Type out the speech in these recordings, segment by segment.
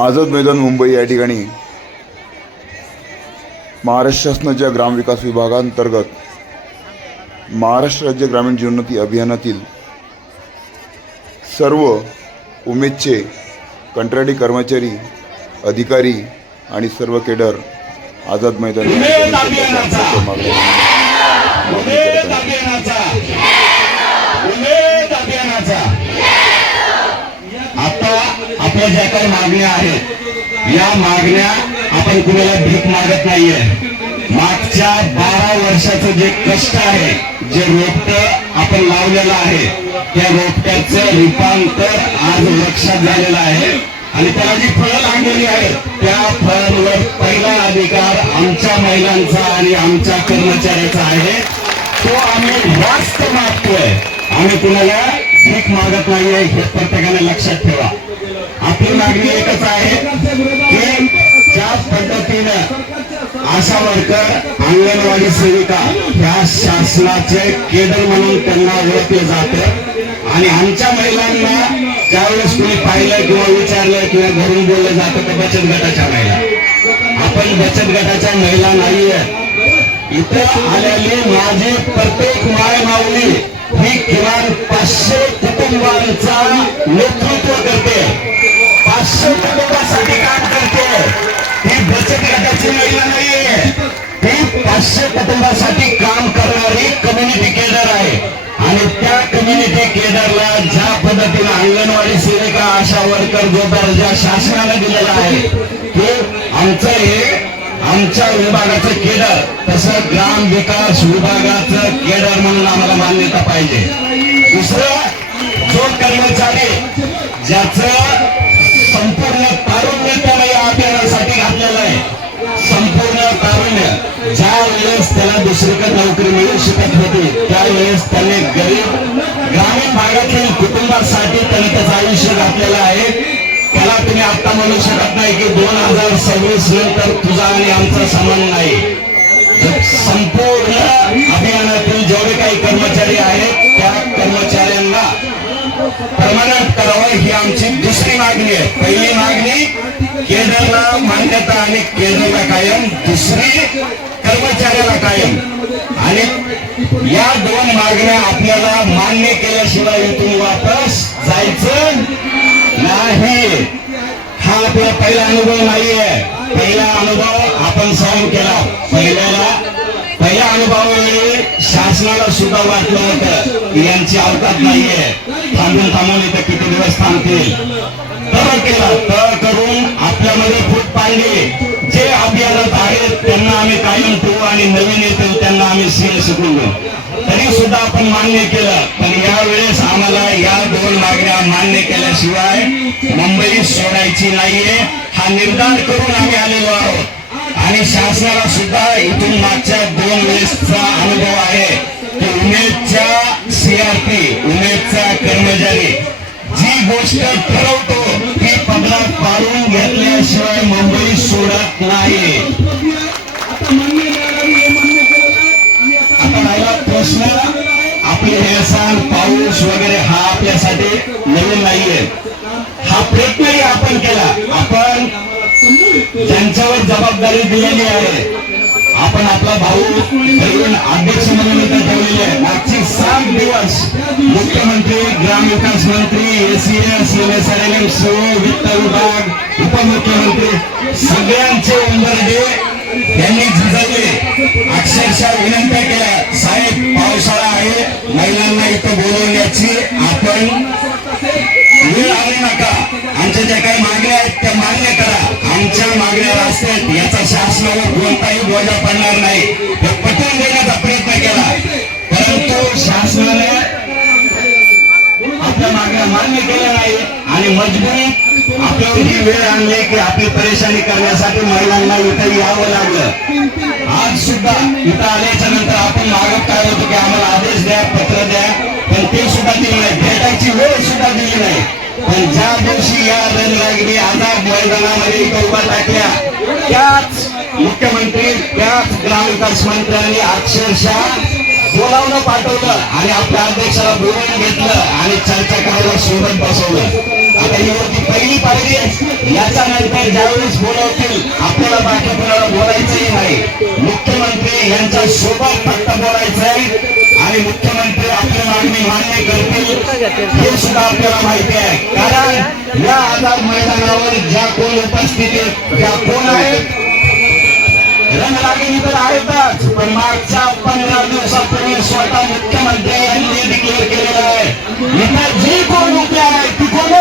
आझाद मैदान मुंबई या ठिकाणी महाराष्ट्र शासनाच्या ग्रामविकास विभागांतर्गत महाराष्ट्र राज्य ग्रामीण जीवनोन्नती अभियानातील सर्व उमेदचे कंत्राटी कर्मचारी अधिकारी आणि सर्व केडर आझाद मैदान या ठिकाणी स्वतःच्या मागण्या मागणी करत आहेत. अभियानाचा उमेद अभियानाचा आता आपल्या ज्या काही मागण्या आहेत या मागण्या आपण कुणाला भीक मागत नाहीये. मागच्या बारा वर्षाचं जे कष्ट आहे जे रोपट आपण लावलेलं आहे त्या रोपट्याचं रूपांतर आज लक्षात झालेलं आहे. आणि त्याला जी फळं लागलेली आहेत त्या फळांवर पहिला अधिकार आमच्या महिलांचा आणि आमच्या कर्मचाऱ्याचा आहे. तो आम्ही वास्त मागतोय. आम्ही कुणाला भीक मागत नाहीये हे प्रत्येकाने लक्षात ठेवा. आपली मागणी एकच आहे की ज्या पद्धतीनं आशा वर्कर अंगणवाडी सेविका ह्या शासनाचे केडर म्हणून त्यांना ओळखले जातं. आणि आमच्या महिलांना ज्यावेळेस कोणी पाहिलं किंवा विचारलं किंवा घरून बोललं जातं तर बचत गटाच्या महिला. आपण बचत गटाच्या महिला नाहीये. इथं आलेली माझी प्रत्येक माय माऊली ही किमान पाचशे कुटुंबांचा नेतृत्व करते. पाचशे कुटुंबासाठी काम करते. ही बचत गटाची महिला नाहीये. ती पाचशे कुटुंबासाठी काम करणारी कम्युनिटी केडर आहे. आणि त्या कम्युनिटी केडरला ज्या पद्धतीने अंगणवाडी सेविका आशा वर्कर जो दर्जा शासनाने दिलेला आहे ते आमचं हे आमच्या विभागाचं केडर तसं ग्राम विकास विभागाचं केडर म्हणून आम्हाला मान्यता पाहिजे. दुसरं जो कर्मचारी ज्याचं त्याला दुसरीकडे नोकरी मिळू शकत होती. त्यावेळेस त्याने गरीब ग्रामीण भागातील कुटुंबासाठी त्याने त्याचं आयुष्य घातलेलं आहे. त्याला तुम्ही आता म्हणू शकत नाही की दोन हजार सव्वीस नंतर तुझा आणि आमचा संबंध नाही. संपूर्ण अभियानातील जेवढे काही कर्मचारी आहेत त्या कर्मचाऱ्यांना परमनंट करावं ही आमची दुसरी मागणी आहे. पहिली मागणी केंद्राला मान्यता आणि केंद्राला कायम दुसरी कर्मचाऱ्याला कायम. आणि या दोन मागण्या आपल्याला मान्य केल्याशिवाय इथून वापस जायचं नाही. हा आपला पहिला अनुभव नाहीये. पहिला अनुभव आपण सहन केला. पहिल्याला पहिल्या अनुभवावेळी शासनाला सुद्धा वाटलं होतं की यांची अवकात नाहीये. थांबून थांबून इथं किती दिवस थांबतील? तर केला. तर करून आपल्यामध्ये फूट पाहिली कायम ठेवू आणि नवीन येतील त्यांना आम्ही सिंह शिकवलो तरी सुद्धा आपण मान्य केलं. पण यावेळेस आम्हाला या दोन मागण्या मान्य केल्याशिवाय मुंबई सोडायची नाहीये. हा निर्धार करून आम्ही आलेलो आहोत. आणि शासनाला सुद्धा इथून मागच्या दोन वेळेसचा अनुभव आहे की उमेदच्या सीआरपी उमेदचा कर्मचारी जी गोष्ट ठरवतो ती पदरात पाडून घेतल्याशिवाय मुंबई सोडत नाही. प्रश्न आपले हे सण पाऊस वगैरे हा आपल्यासाठी नवीन नाहीये. हा प्रयत्नही आपण केला. आपण त्यांच्यावर जबाबदारी दिलेली आहे आपण आपला भाऊ घेऊन अध्यक्ष म्हणून इथं ठेवलेली आहे. मागचे सात दिवस मुख्यमंत्री ग्रामविकास मंत्री एसीएस एमएसआरएलएम सीओ वित्त विभाग उपमुख्यमंत्री सगळ्यांचे उंबरडे त्यांनी जिजाई अक्षरशः विनंत्या केल्या साहेब पावसाळा आहे महिलांना इथं बोलवण्याची आपण वेळ आले नका. आमच्या ज्या काही मागण्या आहेत त्या मान्य करा. आमच्या मागण्या असतात याचा शासनावर कोणताही बोजा पडणार नाही. पटवून देण्याचा प्रयत्न केला. परंतु शासनाने आपल्या मागण्या मान्य केल्या नाही आणि मजबुरीत आपल्यावर ही वेळ आणली की आपली परेशानी करण्यासाठी महिलांना इथं यावं लागलं. आज सुद्धा इथं आल्याच्यानंतर आपण मागत काय होतो की आम्हाला आदेश द्या पत्र द्या पण ते सुद्धा दिले नाही. भेटायची वेळ सुद्धा दिली नाही. पण ज्या दिवशी या रणरागिरी आझाद मैदानामध्ये इथं उभा टाकल्या त्याच मुख्यमंत्री त्याच ग्रामविकास मंत्र्यांनी अक्षरशः बोलावणं पाठवलं आणि आपल्या अध्यक्षाला बोलून घेतलं आणि चर्चा करायला सोबत बसवलं. आता ही होती पहिली पाहिजे याचा नंतर ज्यावेळेस बोलवतील आपल्याला बाकी कोणाला बोलायचंही नाही. मुख्यमंत्री यांच्या सोबत फक्त बोलायचंय आणि मुख्यमंत्री आपली मागणी मान्य करतील हे सुद्धा आपल्याला माहिती आहे. कारण या आझाद मैदानावर ज्या कोण उपस्थित ज्या कोण आहेत रंग लागेल तर आहेतच पण मागच्या यापूर्वी स्वतः मुख्यमंत्री यांनी डिक्लेअर केलेलं आहे. इथं जी कोण उभी आहे ती कोण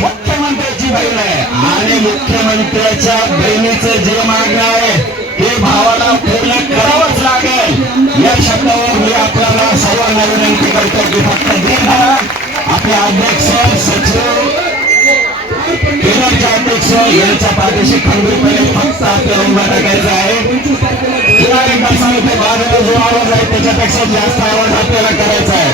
मुख्यमंत्र्याची बहीण आहे. आणि मुख्यमंत्र्याच्या बहिणीचं जे मागणं आहे ते भावाला पूर्ण करावंच लागेल. या शब्दावर मी आपल्याला सर्वांना विनंती करतो की फक्त जे आपले अध्यक्ष सचिव केंद्राचे अध्यक्ष यांच्या पाठीशी खंबीरपणे फक्त आपल्याला उभा टाकायचा आहे एकदा बाजूला जो आवाज आहे त्याच्यापेक्षा जास्त आवाज आपल्याला करायचा आहे.